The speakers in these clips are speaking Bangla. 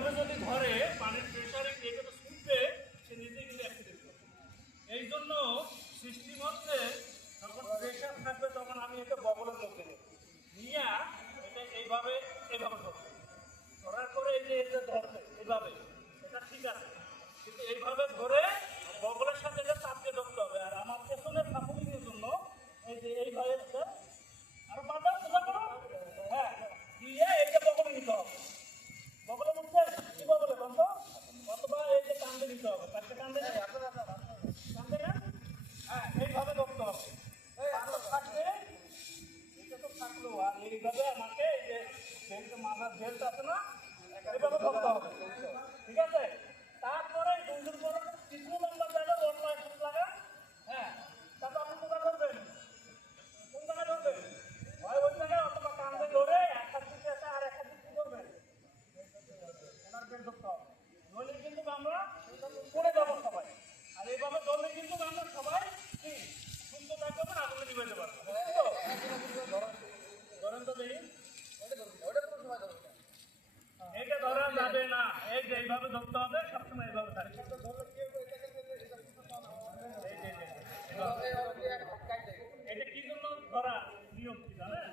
এইভাবে যদি ধরে, পানির প্রেশারে এটা তো সে নিজে কিন্তু অ্যাক্সিডেন্ট করবে এই জন্য সৃষ্টি হচ্ছে যখন প্রেশার থাকবে তখন আমি এটা বগলের মধ্যে নিয়ে এটা এইভাবে এইভাবে এটা ধরা যাবে না এই এইভাবে ধরতে হবে সবসময় এইভাবে থাকবে এই যে, এই যে, এইভাবে। এটা কি জন্য ধরা নিয়ম কি জানেন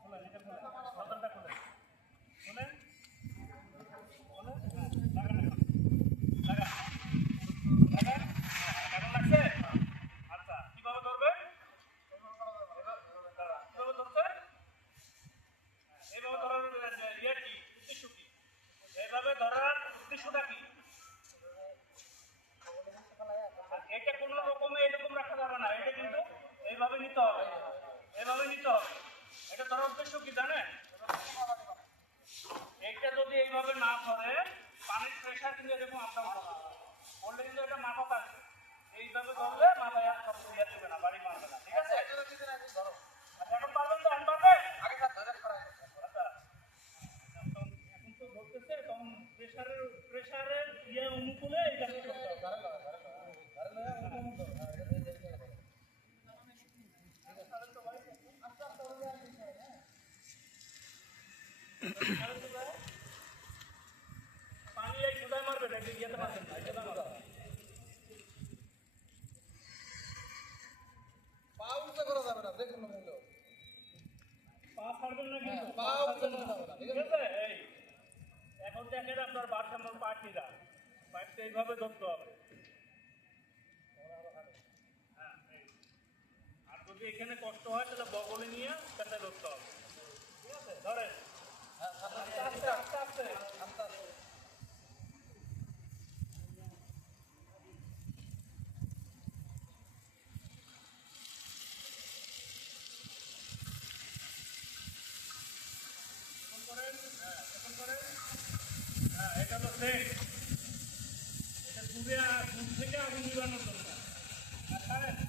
খোলেন, এটা খোলেন। বদলটা খোলেন। খোলেন। খোলেন। হ্যাঁ, লাগান এখন। লাগান। লাগান। হ্যাঁ, লাগান লাগছে? আচ্ছা, কীভাবে ধরবে? কীভাবে ধরছে? এইভাবে ধরার ইয়ে কি উদ্দেশ্য কি এইভাবে ধরার উদ্দেশ্যটা কি আর এটা কোনো রকমে এরকম রাখা যাবে না এটা কিন্তু এইভাবে নিতে হবে। এইভাবে নিতে হবে। এটা ধরার উদ্দেশ্য কি জানেন? এইটা যদি এইভাবে না ধরে পানির প্রেশার কিন্তু এরকম আপনার বললে কিন্তু এটা মাথা থাকবে এইভাবে ধরলে মাথায় আর সব ইয়ে দেবে না বাড়ি মারবে না ঠিক আছে? আচ্ছা, এখন পারবেন তো? এখন পারবেন? আচ্ছা। এখন এখন তো ধরতেছে তখন প্রেশারের প্রেশারের ইয়ে অনুকূলে এটা করতে হবে পানি এই কোথায় মারবে নাকি ইয়েতে মারবেন না এটা মারবে পা উঁচু করা যাবে না যে কোনো মূল্য পা ছাড়বেন না কিন্তু পা উঁচু করা যাবে না ঠিক আছে এই এখন দেখেন আপনার বাথরুমের পাটিরা পাইপটা এইভাবে ধরতে হবে হ্যাঁ, আর যদি এখানে কষ্ট হয় তাহলে বগলে নিয়ে সেটা ধরতে হবে ঠিক আছে ধরেন এটা তো সেট এটা দূরে দূর থেকে আগুন নিবানোর দরকার